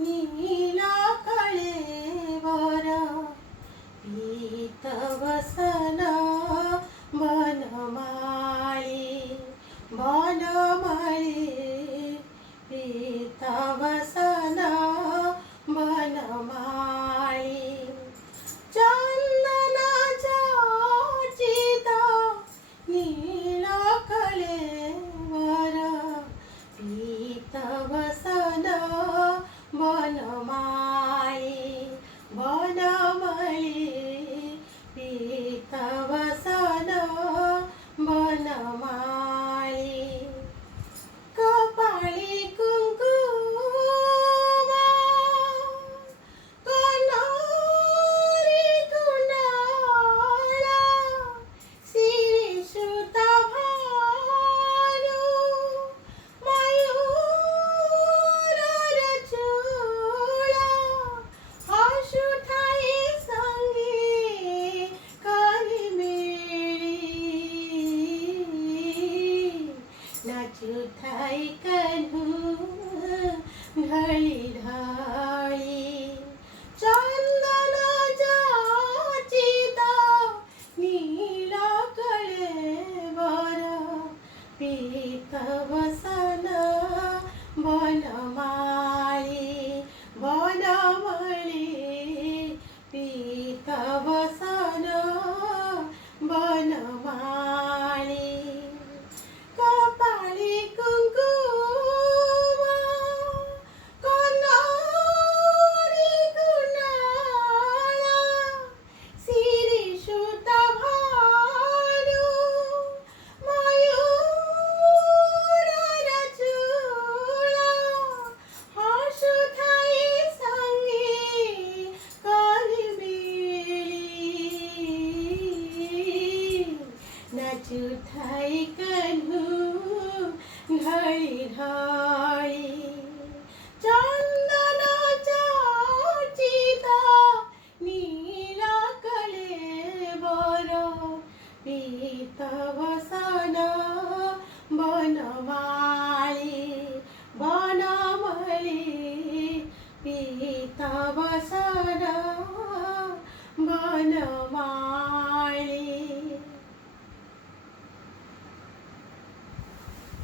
नीला कळेवर पीतवसन बनमाळी बनमाळी पीतवसन बनमाळी चंदनाच्या चिता नीला कळेवर पीतवसन बनमाळी बनमाळी पीतवसन बनमाळी कपाळी कुंकुम कनोरी कुंडला श्रीसुत भानु मयूर रचूला आशुठाई संगी कलिमेळी नाचुठाई कन्हू ढळी ढाळी चंदनाच्या चिता नीला कळेवर पीतवसन बनमाळी बनमाळी पीतवसन बनमाळी कपाळी कुंकुम कनोरी कुंडला श्रीसुत भानु मयूर रचूला आशुठाई संगी कलिमेळी नाचुठाई कन्हू ढळी ढाळी चंदनाच्या चिता नीला कळेवर पीतवसन बनमाळी बनमाळी पीतवसन